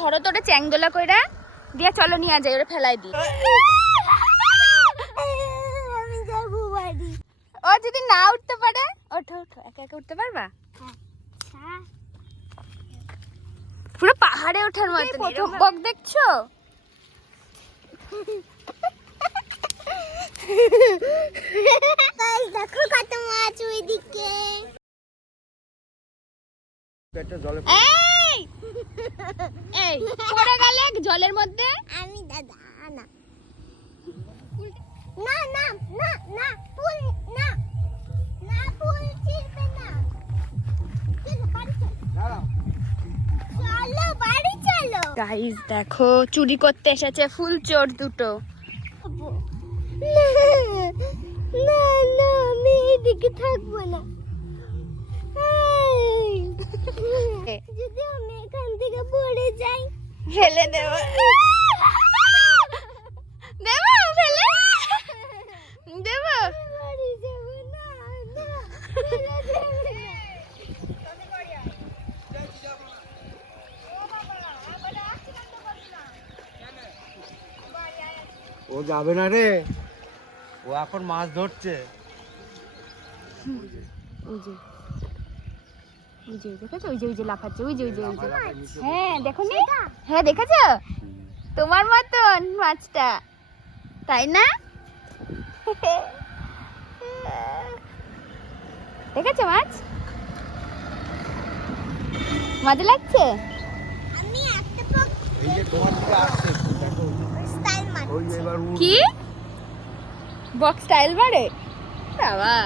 ধরো তো ওটা চ্যাংদোলা কইরা দিয়া চলো নিয়ে যাই, ওরা ফেলাই দি। আমি যাবো বাড়ি। ও যদি না উঠতে পারে, ওঠো ওঠো, একা একা উঠতে পারবা? পুরো পাহাড়ে ওঠার মতো। প্রথম বক দেখছো? দেখো কত মাছ ওইদিকে। এই এই পড়ে গেলে জলের মধ্যে। আমি দাদা না না না না না ফুল না না ফুল ছিড়বে না। চলো বাড়ি চলো। গাইস দেখো চুরি করতে এসেছে ফুল চোর দুটো। না না আমি এদিকে থাকবো না। যদি আমি এখান থেকে পড়ে যাই, ফেলে দেব, দেব ফেলে দেব। বাড়ি যাব না না ফেলে দেবে না। ও যাবে না রে, ও এখন মাছ ধরছে। ওই যে দেখেছো, ওই যে লাফাচ্ছে, ওই যে হ্যাঁ দেখো নি, হ্যাঁ দেখেছো তোমার মতন মাছটা, তাই না? দেখেছো মাছ, মজা লাগছে? আমি একটা এই যে তোমার দিকে আসছে, দেখো স্টাইল ওই মারছি। এবার কি বক্স স্টাইল বাড়ে বাবা।